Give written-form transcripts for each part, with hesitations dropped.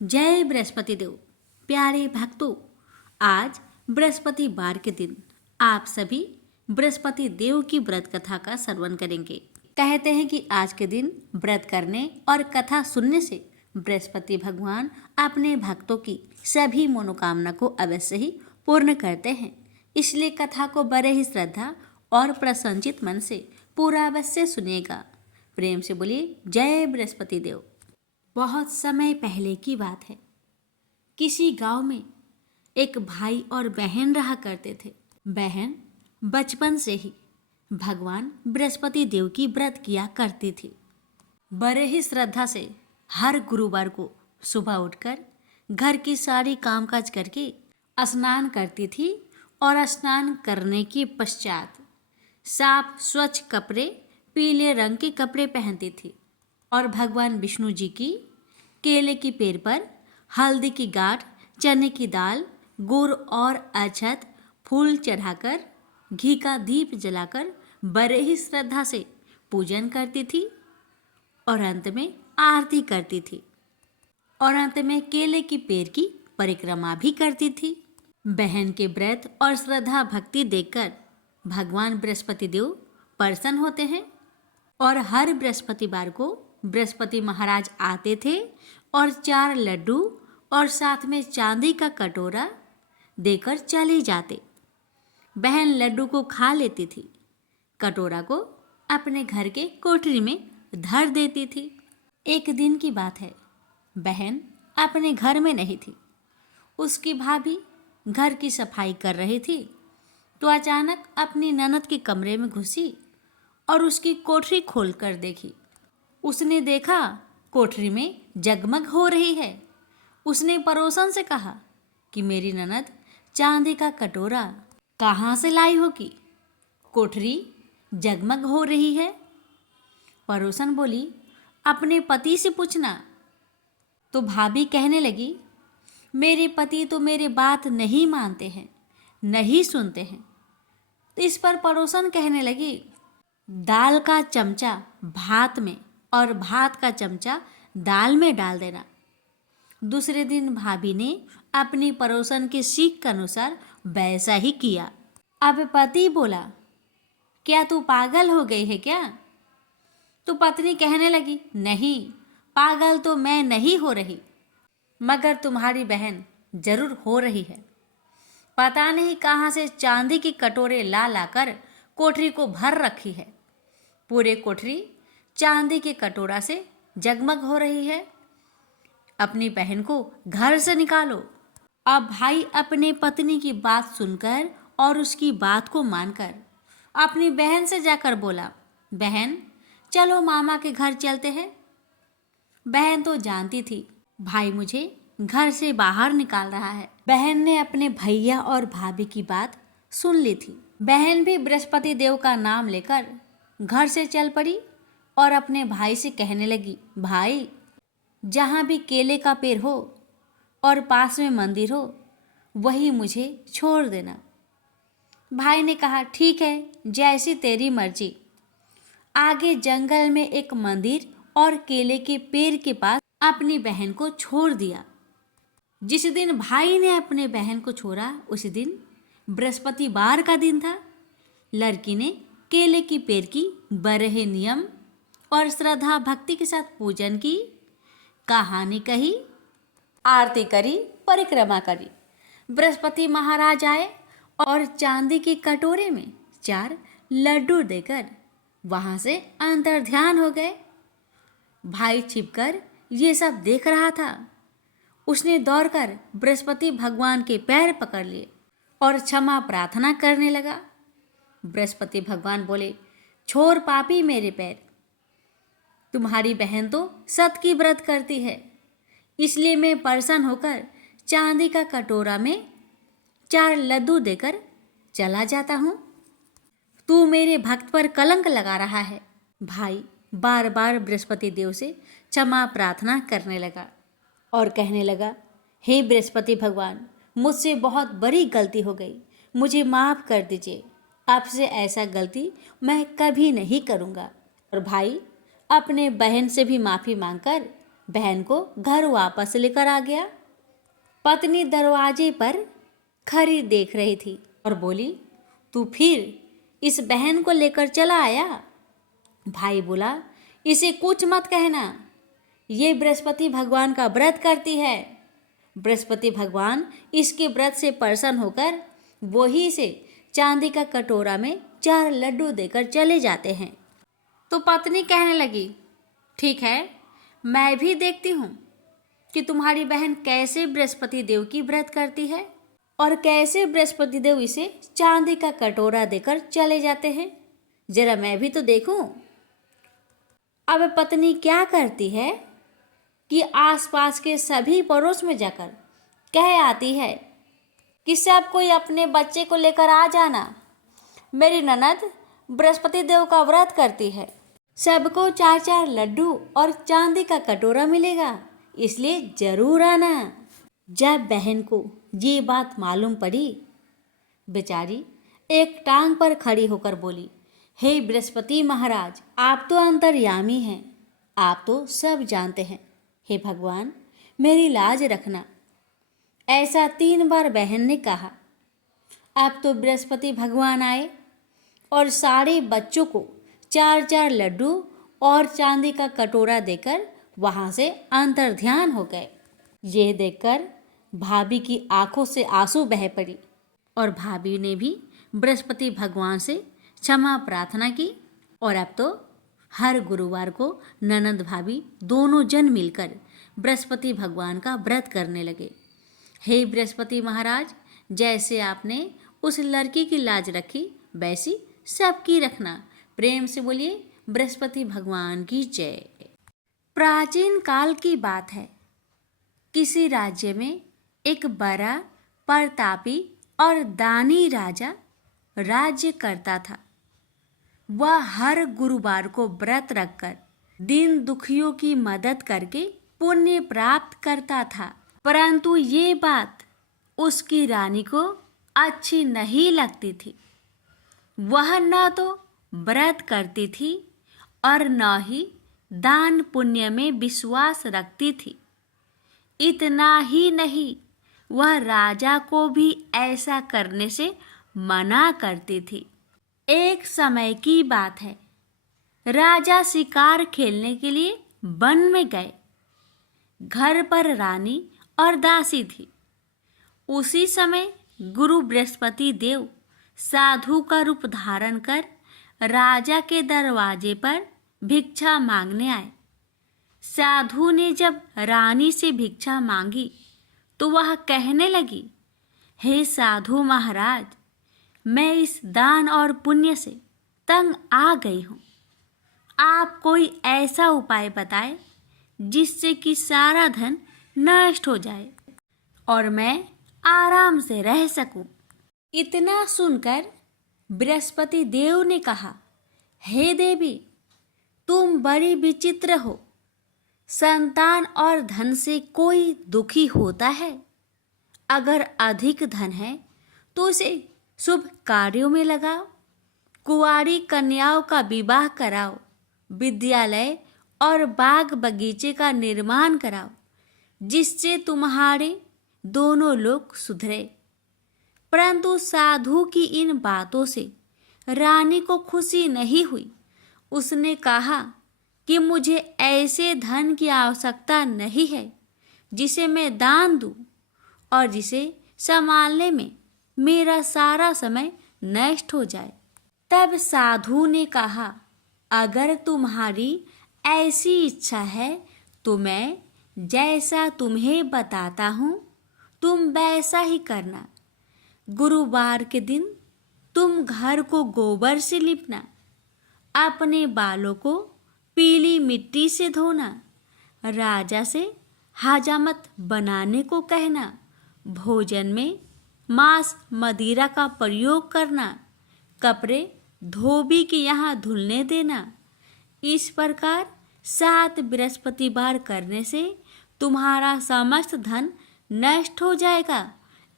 जय बृहस्पति देव। प्यारे भक्तों, आज बृहस्पतिवार के दिन आप सभी बृहस्पति देव की व्रत कथा का श्रवण करेंगे। कहते हैं कि आज के दिन व्रत करने और कथा सुनने से बृहस्पति भगवान अपने भक्तों की सभी मनोकामना को अवश्य ही पूर्ण करते हैं। इसलिए कथा को बड़े ही श्रद्धा और प्रसन्नचित मन से पूरा अवश्य सुनिएगा। प्रेम से बोलिए जय बृहस्पति देव। बहुत समय पहले की बात है। किसी गांव में एक भाई और बहन रहा करते थे। बहन बचपन से ही भगवान बृहस्पति देव की व्रत किया करती थी। बड़े ही श्रद्धा से हर गुरुवार को सुबह उठकर घर की सारी कामकाज करके स्नान करती थी और स्नान करने के पश्चात साफ स्वच्छ कपड़े, पीले रंग के कपड़े पहनती थी और भगवान विष्णु जी की केले की पेड़ पर हल्दी की गांठ, चने की दाल, गुड़ और अक्षत, फूल चढ़ाकर घी का दीप जलाकर बड़े ही श्रद्धा से पूजन करती थी और अंत में आरती करती थी और अंत में केले की पेड़ की परिक्रमा भी करती थी। बहन के व्रत और श्रद्धा भक्ति देखकर भगवान बृहस्पति देव प्रसन्न होते हैं और हर बृहस्पतिवार को बृहस्पति महाराज आते थे और 4 लड्डू और साथ में चांदी का कटोरा देकर चले जाते। बहन लड्डू को खा लेती थी, कटोरा को अपने घर के कोठरी में धर देती थी। एक दिन की बात है, बहन अपने घर में नहीं थी। उसकी भाभी घर की सफाई कर रही थी तो अचानक अपनी ननद के कमरे में घुसी और उसकी कोठरी खोलकर देखी। उसने देखा कोठरी में जगमग हो रही है। उसने पड़ोसन से कहा कि मेरी ननद चांदी का कटोरा कहाँ से लाई होगी? कोठरी जगमग हो रही है। पड़ोसन बोली, अपने पति से पूछना। तो भाभी कहने लगी, मेरे पति तो मेरे बात नहीं मानते हैं, नहीं सुनते हैं। तो इस पर पड़ोसन कहने लगी, दाल का चमचा भात में और भात का चमचा दाल में डाल देना। दूसरे दिन भाभी ने अपनी पड़ोसन की सीख के अनुसार वैसा ही किया। अब पति बोला, क्या तू पागल हो गई है क्या? तो पत्नी कहने लगी, नहीं, पागल तो मैं नहीं हो रही, मगर तुम्हारी बहन जरूर हो रही है। पता नहीं कहाँ से चांदी की कटोरे ला लाकर कोठरी को भर रखी है। पूरे कोठरी चांदी के कटोरा से जगमग हो रही है। अपनी बहन को घर से निकालो। अब भाई अपने पत्नी की बात सुनकर और उसकी बात को मानकर अपनी बहन से जाकर बोला, बहन चलो मामा के घर चलते हैं। बहन तो जानती थी भाई मुझे घर से बाहर निकाल रहा है। बहन ने अपने भैया और भाभी की बात सुन ली थी। बहन भी बृहस्पति देव का नाम लेकर घर से चल पड़ी और अपने भाई से कहने लगी, भाई जहाँ भी केले का पेड़ हो और पास में मंदिर हो वही मुझे छोड़ देना। भाई ने कहा, ठीक है, जैसी तेरी मर्जी। आगे जंगल में एक मंदिर और केले के पेड़ के पास अपनी बहन को छोड़ दिया। जिस दिन भाई ने अपने बहन को छोड़ा उसी दिन बृहस्पतिवार का दिन था। लड़की ने केले की पेड़ की बड़े नियम और श्रद्धा भक्ति के साथ पूजन की, कहानी कही, आरती करी, परिक्रमा करी। बृहस्पति महाराज आए और चांदी के कटोरे में 4 लड्डू देकर वहां से अंतर ध्यान हो गए। भाई छिपकर ये सब देख रहा था। उसने दौड़कर बृहस्पति भगवान के पैर पकड़ लिए और क्षमा प्रार्थना करने लगा। बृहस्पति भगवान बोले, छोड़ पापी मेरे पैर, तुम्हारी बहन तो सत की व्रत करती है, इसलिए मैं प्रसन्न होकर चांदी का कटोरा में 4 लड्डू देकर चला जाता हूँ। तू मेरे भक्त पर कलंक लगा रहा है। भाई बार बार बृहस्पति देव से क्षमा प्रार्थना करने लगा और कहने लगा, हे बृहस्पति भगवान, मुझसे बहुत बड़ी गलती हो गई, मुझे माफ़ कर दीजिए। आपसे ऐसा गलती मैं कभी नहीं करूँगा। और भाई अपने बहन से भी माफ़ी मांगकर बहन को घर वापस लेकर आ गया। पत्नी दरवाजे पर खड़ी देख रही थी और बोली, तू फिर इस बहन को लेकर चला आया? भाई बोला, इसे कुछ मत कहना, ये बृहस्पति भगवान का व्रत करती है। बृहस्पति भगवान इसके व्रत से प्रसन्न होकर वही से चांदी का कटोरा में 4 लड्डू देकर चले जाते हैं। तो पत्नी कहने लगी, ठीक है, मैं भी देखती हूँ कि तुम्हारी बहन कैसे बृहस्पति देव की व्रत करती है और कैसे बृहस्पति देव इसे चांदी का कटोरा देकर चले जाते हैं। जरा मैं भी तो देखूं। अब पत्नी क्या करती है कि आसपास के सभी पड़ोस में जाकर कह आती है कि सब कोई अपने बच्चे को लेकर आ जाना, मेरी ननद बृहस्पति देव का व्रत करती है, सबको 4-4 लड्डू और चांदी का कटोरा मिलेगा, इसलिए जरूर आना। जब बहन को ये बात मालूम पड़ी, बेचारी एक टांग पर खड़ी होकर बोली, हे बृहस्पति महाराज, आप तो अंतर्यामी हैं, आप तो सब जानते हैं, हे भगवान मेरी लाज रखना। ऐसा 3 बार बहन ने कहा। अब तो बृहस्पति भगवान आए और सारे बच्चों को 4-4 लड्डू और चांदी का कटोरा देकर वहाँ से अंतर्ध्यान हो गए। यह देखकर भाभी की आंखों से आंसू बह पड़ी और भाभी ने भी बृहस्पति भगवान से क्षमा प्रार्थना की। और अब तो हर गुरुवार को ननद भाभी दोनों जन मिलकर बृहस्पति भगवान का व्रत करने लगे। हे बृहस्पति महाराज, जैसे आपने उस लड़की की लाज रखी वैसी सबकी रखना। प्रेम से बोलिए बृहस्पति भगवान की जय। प्राचीन काल की बात है। किसी राज्य में एक बड़ा प्रतापी और दानी राजा राज्य करता था। वह हर गुरुवार को व्रत रखकर दीन दुखियों की मदद करके पुण्य प्राप्त करता था। परंतु ये बात उसकी रानी को अच्छी नहीं लगती थी। वह न तो व्रत करती थी और न ही दान पुण्य में विश्वास रखती थी। इतना ही नहीं, वह राजा को भी ऐसा करने से मना करती थी। एक समय की बात है, राजा शिकार खेलने के लिए वन में गए। घर पर रानी और दासी थी। उसी समय गुरु बृहस्पति देव साधु का रूप धारण कर राजा के दरवाजे पर भिक्षा मांगने आए। साधु ने जब रानी से भिक्षा मांगी तो वह कहने लगी, हे साधु महाराज, मैं इस दान और पुण्य से तंग आ गई हूँ। आप कोई ऐसा उपाय बताएं जिससे कि सारा धन नष्ट हो जाए और मैं आराम से रह सकूं। इतना सुनकर बृहस्पति देव ने कहा, हे देवी, तुम बड़ी विचित्र हो। संतान और धन से कोई दुखी होता है? अगर अधिक धन है तो उसे शुभ कार्यों में लगाओ, कुंवारी कन्याओं का विवाह कराओ, विद्यालय और बाग बगीचे का निर्माण कराओ, जिससे तुम्हारे दोनों लोग सुधरे। परंतु साधु की इन बातों से रानी को खुशी नहीं हुई। उसने कहा कि मुझे ऐसे धन की आवश्यकता नहीं है जिसे मैं दान दूं और जिसे संभालने में मेरा सारा समय नष्ट हो जाए। तब साधु ने कहा, अगर तुम्हारी ऐसी इच्छा है तो मैं जैसा तुम्हें बताता हूँ तुम वैसा ही करना। गुरुवार के दिन तुम घर को गोबर से लिपना, अपने बालों को पीली मिट्टी से धोना, राजा से हजामत बनाने को कहना, भोजन में मांस मदिरा का प्रयोग करना, कपड़े धोबी के यहाँ धुलने देना। इस प्रकार 7 बृहस्पतिवार करने से तुम्हारा समस्त धन नष्ट हो जाएगा।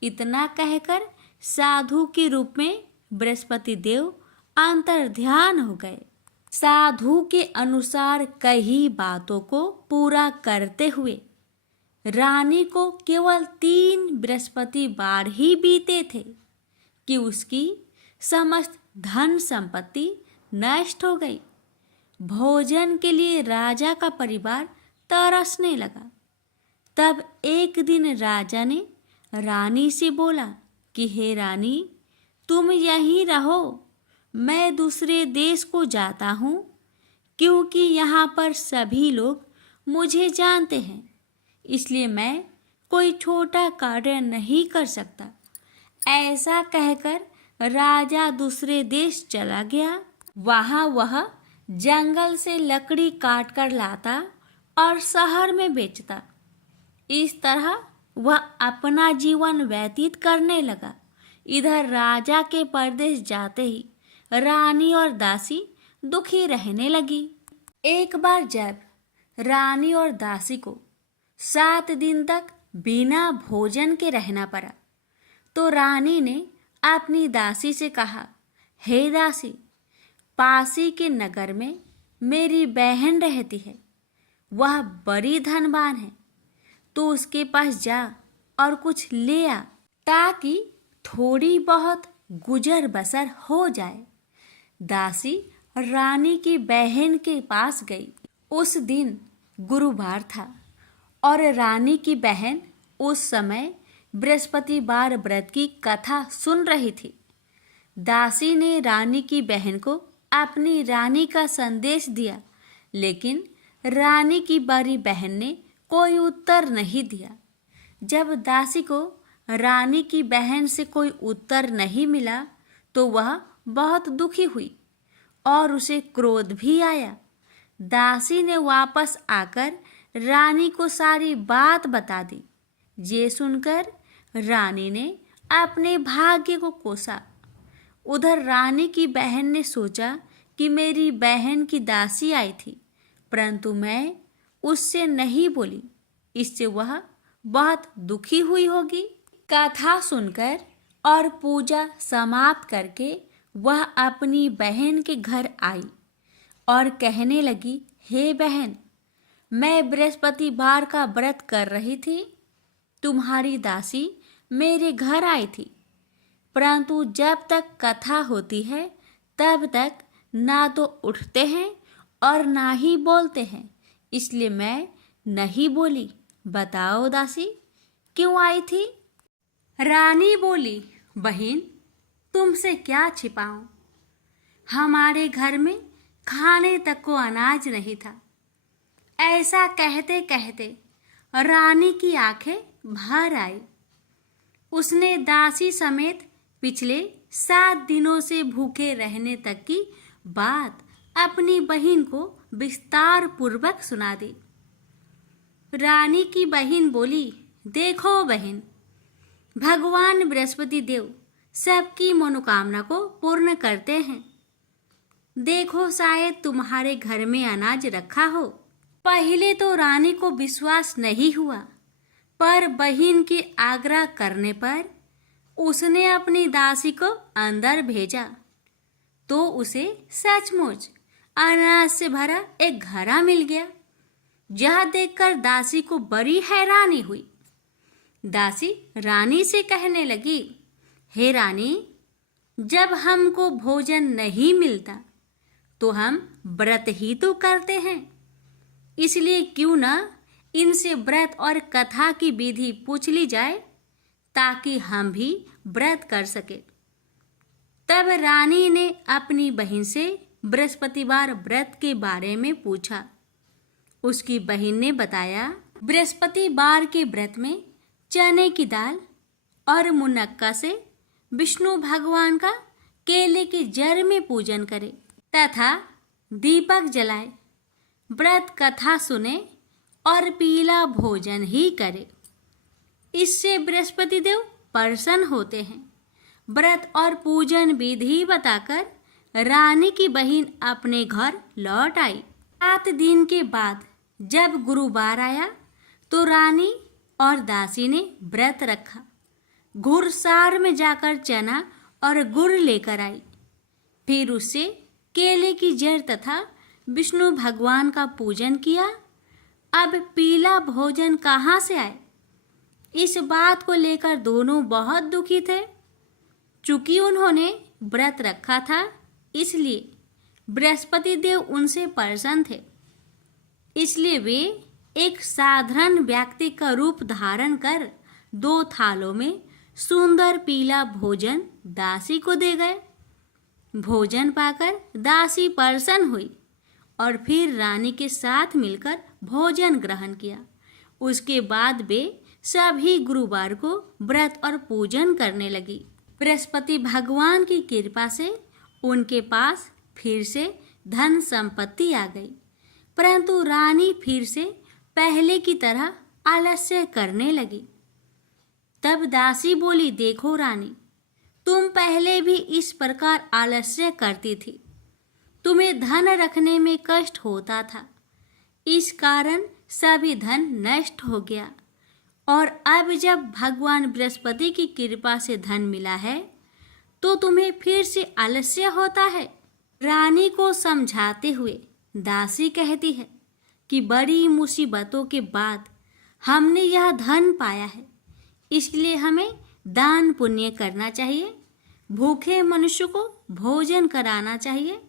इतना कहकर साधु के रूप में बृहस्पति देव अंतर्ध्यान हो गए। साधु के अनुसार कई बातों को पूरा करते हुए रानी को केवल 3 बृहस्पतिवार ही बीते थे कि उसकी समस्त धन संपत्ति नष्ट हो गई। भोजन के लिए राजा का परिवार तरसने लगा। तब एक दिन राजा ने रानी से बोला कि हे रानी, तुम यहीं रहो, मैं दूसरे देश को जाता हूँ, क्योंकि यहाँ पर सभी लोग मुझे जानते हैं, इसलिए मैं कोई छोटा कार्य नहीं कर सकता। ऐसा कहकर राजा दूसरे देश चला गया। वहाँ वह जंगल से लकड़ी काट कर लाता और शहर में बेचता। इस तरह वह अपना जीवन व्यतीत करने लगा। इधर राजा के परदेश जाते ही रानी और दासी दुखी रहने लगी। एक बार जब रानी और दासी को 7 दिन तक बिना भोजन के रहना पड़ा, तो रानी ने अपनी दासी से कहा, हे दासी, पासी के नगर में मेरी बहन रहती है, वह बड़ी धनवान है, तो उसके पास जा और कुछ ले आ, ताकि थोड़ी बहुत गुजर बसर हो जाए। दासी रानी की बहन के पास गई। उस दिन गुरुवार था और रानी की बहन उस समय बृहस्पतिवार व्रत की कथा सुन रही थी। दासी ने रानी की बहन को अपनी रानी का संदेश दिया, लेकिन रानी की बड़ी बहन ने कोई उत्तर नहीं दिया। जब दासी को रानी की बहन से कोई उत्तर नहीं मिला, तो वह बहुत दुखी हुई और उसे क्रोध भी आया। दासी ने वापस आकर रानी को सारी बात बता दी। ये सुनकर रानी ने अपने भाग्य को कोसा। उधर रानी की बहन ने सोचा कि मेरी बहन की दासी आई थी, परंतु मैं उससे नहीं बोली, इससे वह बहुत दुखी हुई होगी। कथा सुनकर और पूजा समाप्त करके वह अपनी बहन के घर आई और कहने लगी, हे बहन, मैं बृहस्पतिवार का व्रत कर रही थी, तुम्हारी दासी मेरे घर आई थी, परंतु जब तक कथा होती है तब तक ना तो उठते हैं और ना ही बोलते हैं, इसलिए मैं नहीं बोली। बताओ दासी, क्यों आई थी? रानी बोली, बहन, तुमसे क्या छिपाऊं, हमारे घर में खाने तक को अनाज नहीं था। ऐसा कहते कहते रानी की आंखें भर आई। उसने दासी समेत पिछले 7 दिनों से भूखे रहने तक की बात अपनी बहन को विस्तार पूर्वक सुना दी। रानी की बहन बोली, देखो बहन, भगवान बृहस्पति देव सबकी मनोकामना को पूर्ण करते हैं। देखो, शायद तुम्हारे घर में अनाज रखा हो। पहले तो रानी को विश्वास नहीं हुआ, पर बहन के आग्रह करने पर उसने अपनी दासी को अंदर भेजा, तो उसे सचमुच अनाज से भरा एक घड़ा मिल गया। यह देखकर दासी को बड़ी हैरानी हुई। दासी रानी से कहने लगी, हे रानी, जब हमको भोजन नहीं मिलता तो हम व्रत ही तो करते हैं, इसलिए क्यों ना इनसे व्रत और कथा की विधि पूछ ली जाए, ताकि हम भी व्रत कर सके। तब रानी ने अपनी बहन से बृहस्पतिवार व्रत के बारे में पूछा। उसकी बहन ने बताया, बृहस्पतिवार के व्रत में चने की दाल और मुनक्का से विष्णु भगवान का केले के जड़ में पूजन करे तथा दीपक जलाए, व्रत कथा सुने और पीला भोजन ही करे। इससे बृहस्पति देव प्रसन्न होते हैं। व्रत और पूजन विधि बताकर रानी की बहन अपने घर लौट आई। 7 दिन के बाद जब गुरुवार आया तो रानी और दासी ने व्रत रखा। घुड़सार में जाकर चना और गुड़ लेकर आई। फिर उससे केले की जड़ तथा विष्णु भगवान का पूजन किया। अब पीला भोजन कहाँ से आए? इस बात को लेकर दोनों बहुत दुखी थे। चूंकि उन्होंने व्रत रखा था, इसलिए बृहस्पति देव उनसे प्रसन्न थे। इसलिए वे एक साधारण व्यक्ति का रूप धारण कर 2 थालों में सुंदर पीला भोजन दासी को दे गए। भोजन पाकर दासी प्रसन्न हुई और फिर रानी के साथ मिलकर भोजन ग्रहण किया। उसके बाद वे सभी गुरुवार को व्रत और पूजन करने लगी। बृहस्पति भगवान की कृपा से उनके पास फिर से धन संपत्ति आ गई, परंतु रानी फिर से पहले की तरह आलस्य करने लगी। तब दासी बोली, देखो रानी, तुम पहले भी इस प्रकार आलस्य करती थी। तुम्हें धन रखने में कष्ट होता था, इस कारण सभी धन नष्ट हो गया, और अब जब भगवान बृहस्पति की कृपा से धन मिला है तो तुम्हें फिर से आलस्य होता है। रानी को समझाते हुए दासी कहती है कि बड़ी मुसीबतों के बाद हमने यह धन पाया है, इसलिए हमें दान पुण्य करना चाहिए, भूखे मनुष्य को भोजन कराना चाहिए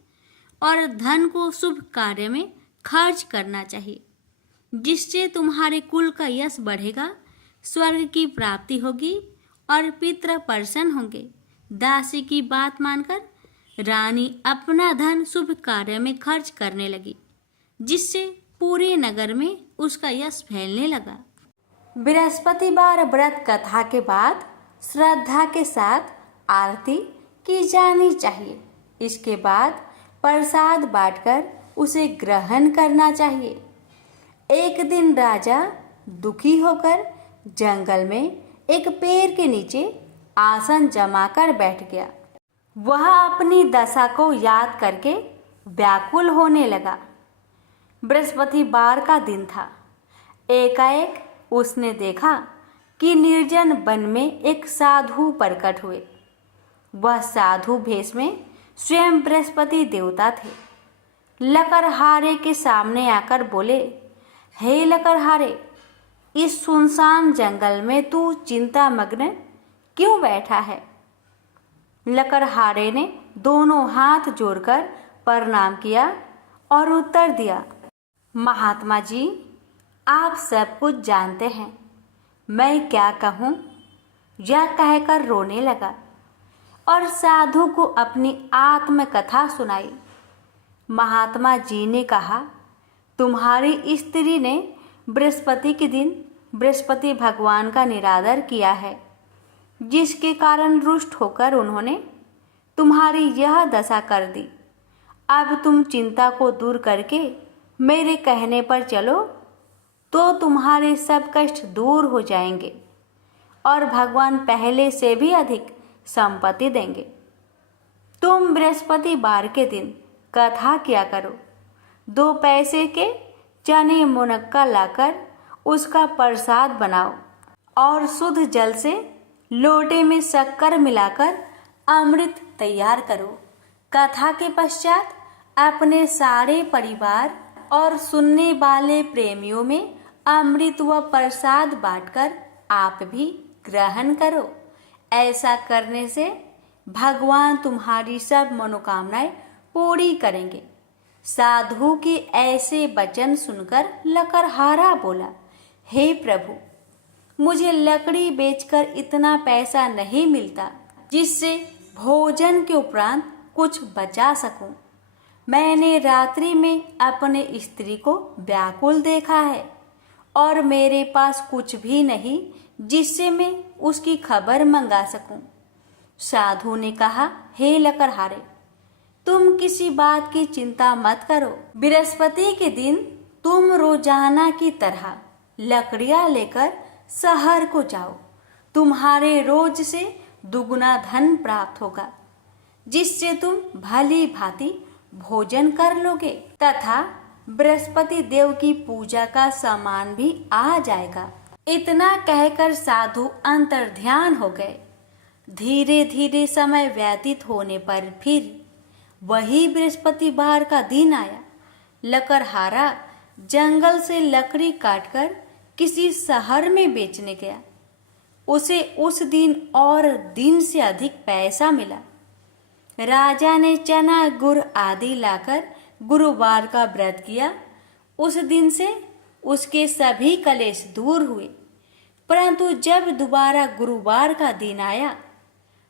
और धन को शुभ कार्य में खर्च करना चाहिए, जिससे तुम्हारे कुल का यश बढ़ेगा, स्वर्ग की प्राप्ति होगी और पितृ प्रसन्न होंगे। दासी की बात मानकर रानी अपना धन शुभ कार्य में खर्च करने लगी, जिससे पूरे नगर में उसका यश फैलने लगा। बृहस्पतिवार व्रत कथा के बाद श्रद्धा के साथ आरती की जानी चाहिए। इसके बाद प्रसाद बांटकर उसे ग्रहण करना चाहिए। एक दिन राजा दुखी होकर जंगल में एक पेड़ के नीचे आसन जमाकर बैठ गया। वह अपनी दशा को याद करके व्याकुल होने लगा। बृहस्पतिवार का दिन था। एकाएक उसने देखा कि निर्जन वन में एक साधु प्रकट हुए। वह साधु भेष में स्वयं बृहस्पति देवता थे। लकड़हारे के सामने आकर बोले, हे लकड़हारे, इस सुनसान जंगल में तू चिंता मग्न क्यों बैठा है? लकड़हारे ने दोनों हाथ जोड़कर प्रणाम किया और उत्तर दिया, महात्मा जी, आप सब कुछ जानते हैं, मैं क्या कहूँ? यह कहकर रोने लगा और साधु को अपनी आत्मकथा सुनाई। महात्मा जी ने कहा, तुम्हारी स्त्री ने बृहस्पति के दिन बृहस्पति भगवान का निरादर किया है, जिसके कारण रुष्ट होकर उन्होंने तुम्हारी यह दशा कर दी। अब तुम चिंता को दूर करके मेरे कहने पर चलो तो तुम्हारे सब कष्ट दूर हो जाएंगे और भगवान पहले से भी अधिक संपत्ति देंगे। तुम बृहस्पतिवार के दिन कथा किया करो। 2 पैसे के चने मुनक्का लाकर उसका प्रसाद बनाओ और शुद्ध जल से लोटे में शक्कर मिलाकर अमृत तैयार करो। कथा के पश्चात अपने सारे परिवार और सुनने वाले प्रेमियों में अमृत व प्रसाद बांटकर आप भी ग्रहण करो। ऐसा करने से भगवान तुम्हारी सब मनोकामनाएं पूरी करेंगे। साधु के ऐसे वचन सुनकर लकड़हारा बोला, हे प्रभु, मुझे लकड़ी बेचकर इतना पैसा नहीं मिलता जिससे भोजन के उपरांत कुछ बचा सकूं। मैंने रात्रि में अपने स्त्री को व्याकुल देखा है और मेरे पास कुछ भी नहीं जिससे मैं उसकी खबर मंगा सकूं। साधु ने कहा, हे लकड़हारे, तुम किसी बात की चिंता मत करो। बृहस्पति के दिन तुम रोजाना की तरह लकड़ियां लेकर शहर को जाओ। तुम्हारे रोज से दुगुना धन प्राप्त होगा, जिससे तुम भली भांति भोजन कर लोगे तथा बृहस्पति देव की पूजा का सामान भी आ जाएगा। इतना कहकर साधु अंतर्ध्यान हो गए। धीरे धीरे समय व्यतीत होने पर फिर वही बृहस्पतिवार का दिन आया। लकड़हारा जंगल से लकड़ी काटकर किसी शहर में बेचने गया। उसे उस दिन और दिन से अधिक पैसा मिला। राजा ने चना गुड़ आदि लाकर गुरुवार का व्रत किया। उस दिन से उसके सभी कलेश दूर हुए। परंतु जब दोबारा गुरुवार का दिन आया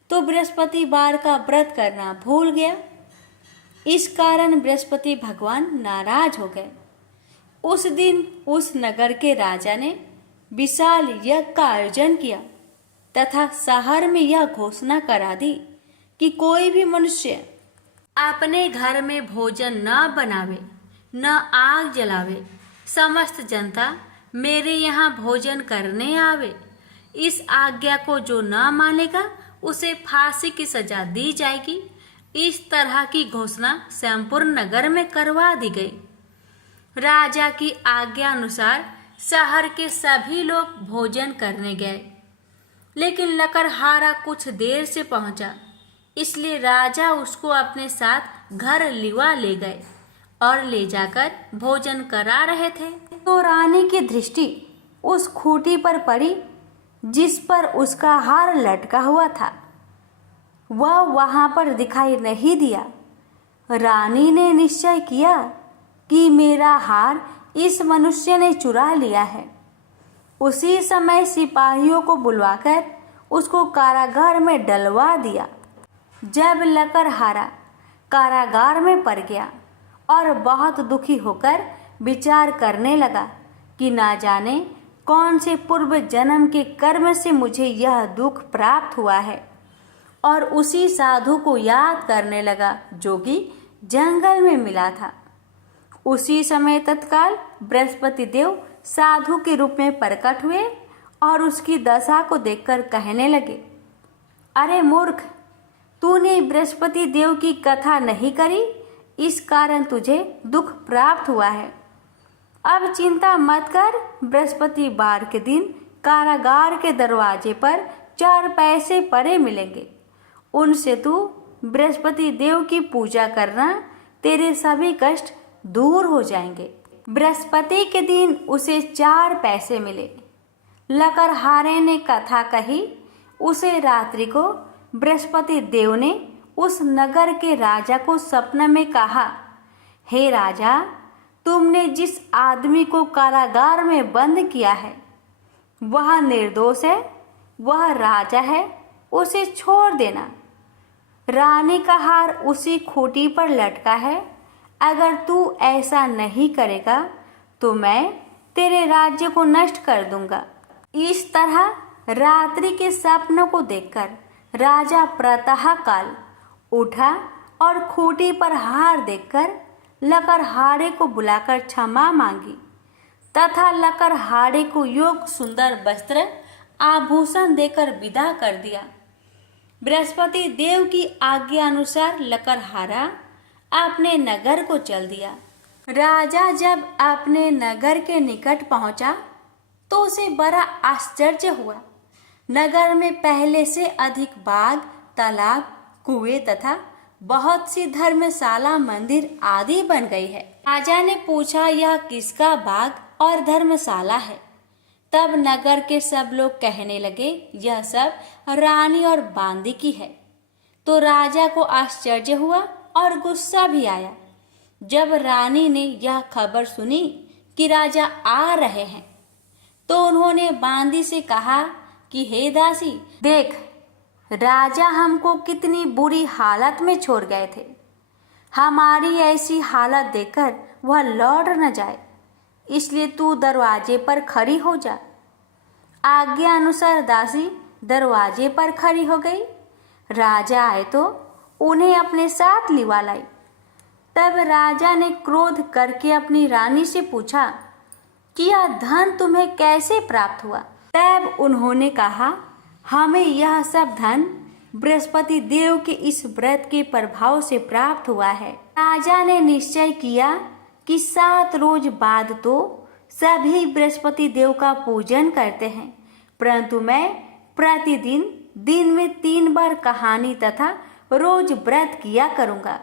तो बृहस्पतिवार का व्रत करना भूल गया। इस कारण बृहस्पति भगवान नाराज हो गए। उस दिन उस नगर के राजा ने विशाल यज्ञ का आयोजन किया तथा शहर में यह घोषणा करा दी कि कोई भी मनुष्य अपने घर में भोजन न बनावे, न आग जलावे। समस्त जनता मेरे यहाँ भोजन करने आवे। इस आज्ञा को जो न मानेगा उसे फांसी की सजा दी जाएगी। इस तरह की घोषणा संपूर्ण नगर में करवा दी गई। राजा की आज्ञा अनुसार शहर के सभी लोग भोजन करने गए, लेकिन लकड़हारा कुछ देर से पहुंचा, इसलिए राजा उसको अपने साथ घर लिवा ले गए और ले जाकर भोजन करा रहे थे तो रानी की दृष्टि उस खूंटी पर पड़ी जिस पर उसका हार लटका हुआ था। वह वहां पर दिखाई नहीं दिया। रानी ने निश्चय किया कि मेरा हार इस मनुष्य ने चुरा लिया है। उसी समय सिपाहियों को बुलवाकर उसको कारागार में डलवा दिया। जब लकड़हारा कारागार में पड़ गया और बहुत दुखी होकर विचार करने लगा कि ना जाने कौन से पूर्व जन्म के कर्म से मुझे यह दुख प्राप्त हुआ है, और उसी साधु को याद करने लगा जो कि जंगल में मिला था। उसी समय तत्काल बृहस्पति देव साधु के रूप में प्रकट हुए और उसकी दशा को देखकर कहने लगे, अरे मूर्ख, तूने बृहस्पति देव की कथा नहीं करी, इस कारण तुझे दुख प्राप्त हुआ है। अब चिंता मत कर। बृहस्पतिवार के दिन कारागार के दरवाजे पर 4 पैसे पड़े मिलेंगे। उनसे तू बृहस्पति देव की पूजा करना, तेरे सभी कष्ट दूर हो जाएंगे। बृहस्पति के दिन उसे 4 पैसे मिले। लकड़हारे ने कथा कही। उसे रात्रि को बृहस्पति देव ने उस नगर के राजा को सपन में कहा, हे राजा, तुमने जिस आदमी को कारागार में बंद किया है वह निर्दोष है, वह राजा है, उसे छोड़ देना। रानी का हार उसी खूंटी पर लटका है। अगर तू ऐसा नहीं करेगा तो मैं तेरे राज्य को नष्ट कर दूंगा। इस तरह रात्रि के सपनों को देखकर राजा प्रातः काल उठा और खूंटी पर हार देखकर लकड़हारे को बुलाकर क्षमा मांगी तथा लकड़हारे को योग सुंदर वस्त्र आभूषण देकर विदा कर दिया। बृहस्पति देव की आज्ञा अनुसार लकड़हारा अपने नगर को चल दिया। राजा जब अपने नगर के निकट पहुंचा तो उसे बड़ा आश्चर्य हुआ। नगर में पहले से अधिक बाग, तालाब, कुएं तथा बहुत सी धर्मशाला, मंदिर आदि बन गई है। राजा ने पूछा, यह किसका बाग और धर्मशाला है? तब नगर के सब लोग कहने लगे, यह सब रानी और बांदी की है। तो राजा को आश्चर्य हुआ और गुस्सा भी आया। जब रानी ने यह खबर सुनी कि राजा आ रहे हैं तो उन्होंने बांदी से कहा कि हे दासी, देख, राजा हमको कितनी बुरी हालत में छोड़ गए थे। हमारी ऐसी हालत देखकर वह लौट न जाए, इसलिए तू दरवाजे पर खड़ी हो जा। आज्ञा अनुसार दासी दरवाजे पर खड़ी हो गई। राजा आए तो उन्हें अपने साथ लिवा लाई। तब राजा ने क्रोध करके अपनी रानी से पूछा कि यह धन तुम्हें कैसे प्राप्त हुआ? तब उन्होंने कहा, हमें यह सब धन बृहस्पति देव के इस व्रत के प्रभाव से प्राप्त हुआ है। राजा ने निश्चय किया कि 7 रोज बाद तो सभी बृहस्पति देव का पूजन करते हैं, परंतु मैं प्रतिदिन दिन में 3 बार कहानी तथा रोज व्रत किया करूंगा।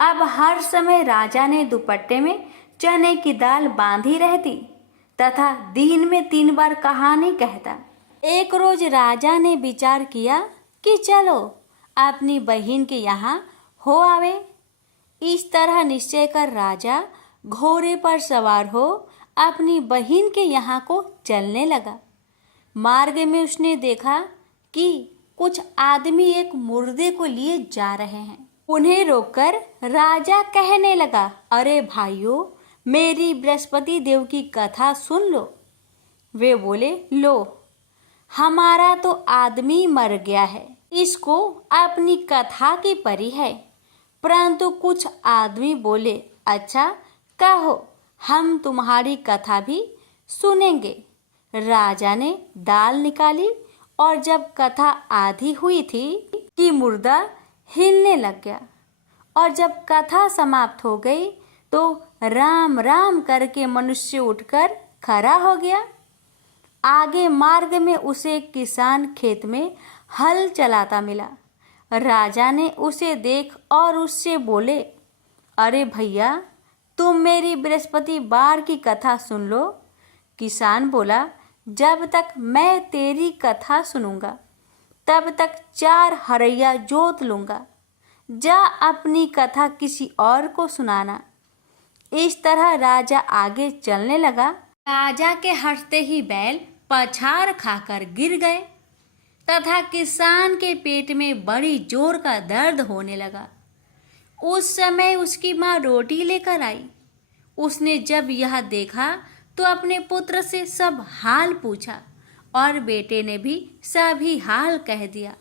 अब हर समय राजा ने दुपट्टे में चने की दाल बांधी रहती तथा दिन में 3 बार कहानी कहता। एक रोज राजा ने विचार किया कि चलो अपनी बहन के यहाँ हो आवे। इस तरह निश्चय कर राजा घोड़े पर सवार हो अपनी बहन के यहाँ को चलने लगा। मार्ग में उसने देखा कि कुछ आदमी एक मुर्दे को लिए जा रहे हैं। उन्हें रोककर राजा कहने लगा, अरे भाइयों, मेरी बृहस्पति देव की कथा सुन लो। वे बोले, लो, हमारा तो आदमी मर गया है, इसको अपनी कथा की परी है। परंतु कुछ आदमी बोले, अच्छा कहो, हम तुम्हारी कथा भी सुनेंगे। राजा ने दाल निकाली और जब कथा आधी हुई थी कि मुर्दा हिलने लग गया और जब कथा समाप्त हो गई तो राम राम करके मनुष्य उठकर खड़ा हो गया। आगे मार्ग में उसे एक किसान खेत में हल चलाता मिला। राजा ने उसे देख और उससे बोले, अरे भैया, तुम मेरी बृहस्पति बार की कथा सुन लो। किसान बोला, जब तक मैं तेरी कथा सुनूंगा तब तक 4 हरैया जोत लूंगा। जा अपनी कथा किसी और को सुनाना। इस तरह राजा आगे चलने लगा। राजा के हंसते ही बैल पछाड़ खाकर गिर गए तथा किसान के पेट में बड़ी जोर का दर्द होने लगा। उस समय उसकी माँ रोटी लेकर आई। उसने जब यह देखा तो अपने पुत्र से सब हाल पूछा और बेटे ने भी सभी हाल कह दिया।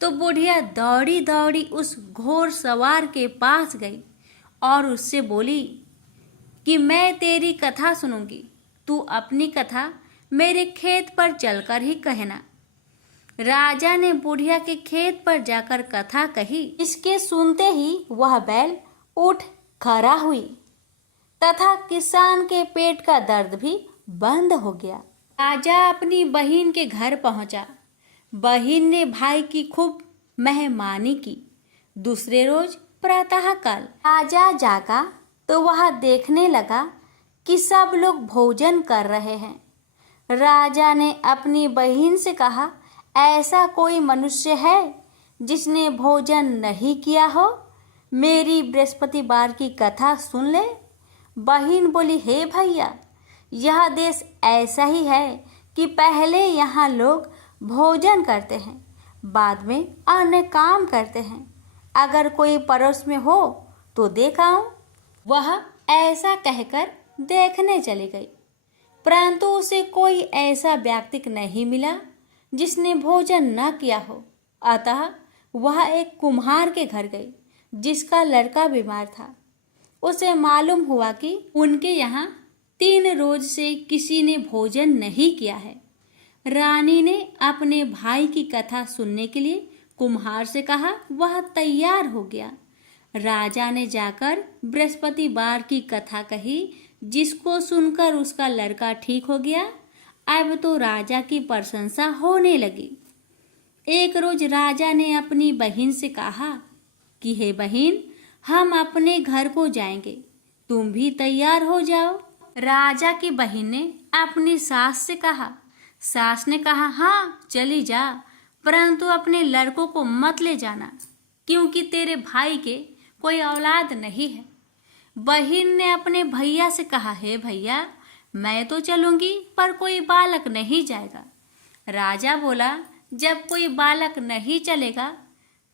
तो बुढ़िया दौड़ी दौड़ी उस घोड़ सवार के पास गई और उससे बोली कि मैं तेरी कथा सुनूंगी, तू अपनी कथा मेरे खेत पर चलकर ही कहना। राजा ने बुढ़िया के खेत पर जाकर कथा कही। इसके सुनते ही वह बैल उठ खड़ा हुई तथा किसान के पेट का दर्द भी बंद हो गया। राजा अपनी बहन के घर पहुंचा। बहन ने भाई की खूब मेहमानी की। दूसरे रोज प्रातःकाल राजा जागा तो वह देखने लगा कि सब लोग भोजन कर रहे हैं। राजा ने अपनी बहन से कहा, ऐसा कोई मनुष्य है जिसने भोजन नहीं किया हो? मेरी बृहस्पतिवार की कथा सुन ले। बहन बोली, हे भैया, यह देश ऐसा ही है कि पहले यहाँ लोग भोजन करते हैं, बाद में अन्य काम करते हैं। अगर कोई पड़ोस में हो तो देख आऊं। वह ऐसा कहकर देखने चली गई, परंतु उसे कोई ऐसा व्यक्ति नहीं मिला जिसने भोजन न किया हो। अतः वह एक कुम्हार के घर गई जिसका लड़का बीमार था। उसे मालूम हुआ कि उनके यहाँ 3 रोज से किसी ने भोजन नहीं किया है। रानी ने अपने भाई की कथा सुनने के लिए कुम्हार से कहा। वह तैयार हो गया। राजा ने जाकर बृहस्पतिवार की कथा कही, जिसको सुनकर उसका लड़का ठीक हो गया। अब तो राजा की प्रशंसा होने लगी। एक रोज राजा ने अपनी बहन से कहा कि हे बहन, हम अपने घर को जाएंगे, तुम भी तैयार हो जाओ। राजा की बहन ने अपनी सास से कहा। सास ने कहा, हाँ चली जा, परंतु अपने लड़कों को मत ले जाना, क्योंकि तेरे भाई के कोई औलाद नहीं है। बहन ने अपने भैया से कहा, हे भैया, मैं तो चलूंगी पर कोई बालक नहीं जाएगा। राजा बोला, जब कोई बालक नहीं चलेगा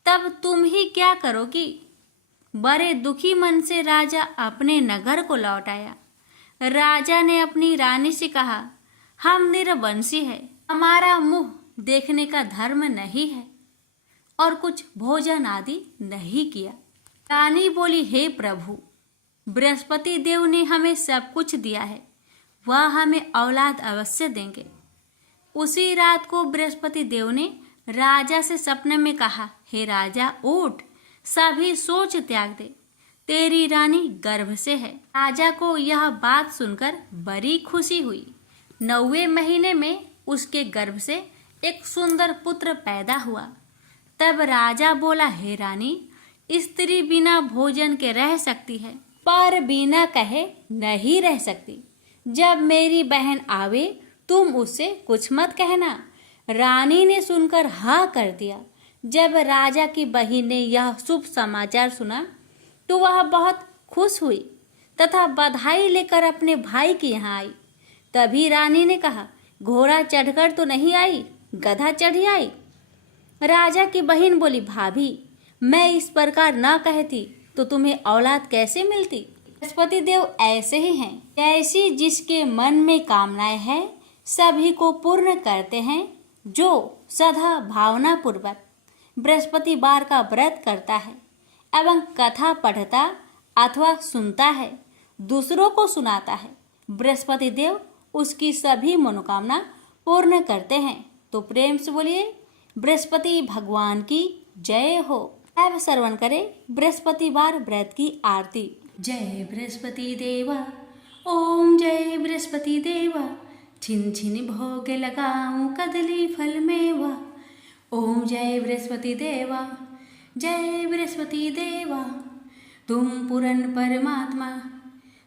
तब तुम ही क्या करोगी? बड़े दुखी मन से राजा अपने नगर को लौट आया। राजा ने अपनी रानी से कहा, हम निरवंशी है, हमारा मुंह देखने का धर्म नहीं है और कुछ भोजन आदि नहीं किया। रानी बोली, हे प्रभु, बृहस्पति देव ने हमें सब कुछ दिया है, वह हमें औलाद अवश्य देंगे। उसी रात को बृहस्पति देव ने राजा से सपने में कहा, हे राजा, उठ, सभी सोच त्याग दे, तेरी रानी गर्भ से है। राजा को यह बात सुनकर बड़ी खुशी हुई। 9वें महीने में उसके गर्भ से एक सुंदर पुत्र पैदा हुआ। तब राजा बोला, हे रानी, स्त्री बिना भोजन के रह सकती है, पर बिना कहे नहीं रह सकती। जब मेरी बहन आवे तुम उससे कुछ मत कहना। रानी ने सुनकर हाँ कर दिया। जब राजा की बहन ने यह शुभ समाचार सुना तो वह बहुत खुश हुई तथा बधाई लेकर अपने भाई के यहाँ आई। तभी रानी ने कहा, घोड़ा चढ़कर तो नहीं आई, गधा चढ़ी आई। राजा की बहन बोली, भाभी मैं इस प्रकार न कहती तो तुम्हें औलाद कैसे मिलती। बृहस्पति देव ऐसे ही हैं, जैसी जिसके मन में कामनाएं हैं सभी को पूर्ण करते हैं। जो सदा भावना पूर्वक बृहस्पतिवार का व्रत करता है एवं कथा पढ़ता अथवा सुनता है, दूसरों को सुनाता है, बृहस्पति देव उसकी सभी मनोकामना पूर्ण करते हैं। तो प्रेम से बोलिए बृहस्पति भगवान की जय हो। अब श्रवण करें बृहस्पतिवार व्रत की आरती। जय बृहस्पति देवा, ओम जय बृहस्पति देवा, छिन छिन भोग लगाऊं कदली फल मेवा। ओम जय बृहस्पति देवा, जय बृहस्पति देवा, तुम पूर्ण परमात्मा,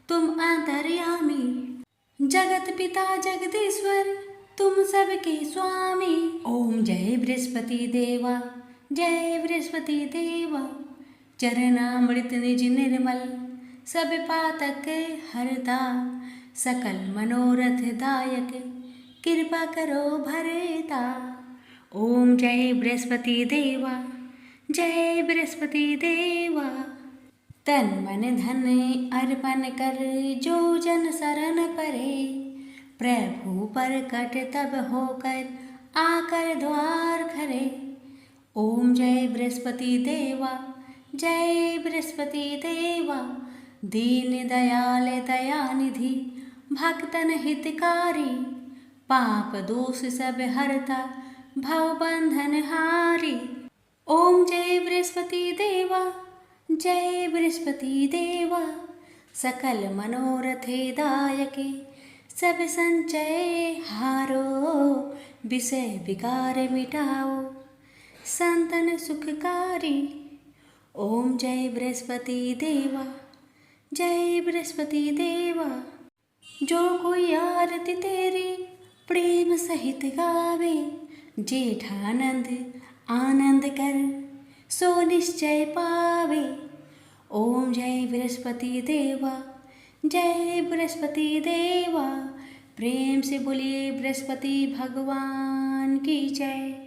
तुम अंतर्यामी, जगत पिता जगदीश्वर, तुम सबके स्वामी। ओम जय बृहस्पति देवा, जय बृहस्पति देवा, चरणामृत निज निर्मल, सब पातक हरता, सकल मनोरथ दायक, कृपा करो भरेता। ओम जय बृहस्पति देवा, जय बृहस्पति देवा, तन मन धन अर्पण कर जो जन शरण परे, प्रभु पर कट तब होकर आकर द्वार खरे। ओम जय बृहस्पति देवा, जय बृहस्पति देवा, दीन दयाल दयानिधि, भक्तन हितकारी, पाप दोष सब हरता, भव बंधन हारी। ओम जय बृहस्पति देवा, जय बृहस्पति देवा, सकल मनोरथे दायके, सब संचय हारो, विषय विकार मिटाओ, संतन सुखकारी। ओम जय बृहस्पति देवा, जय बृहस्पति देवा, जो कोई आरती तेरी प्रेम सहित गावे, जेठानंद आनंद कर सो निश्चय पावे। ओम जय बृहस्पति देवा, जय बृहस्पति देवा, प्रेम से बोलिए बृहस्पति भगवान की जय।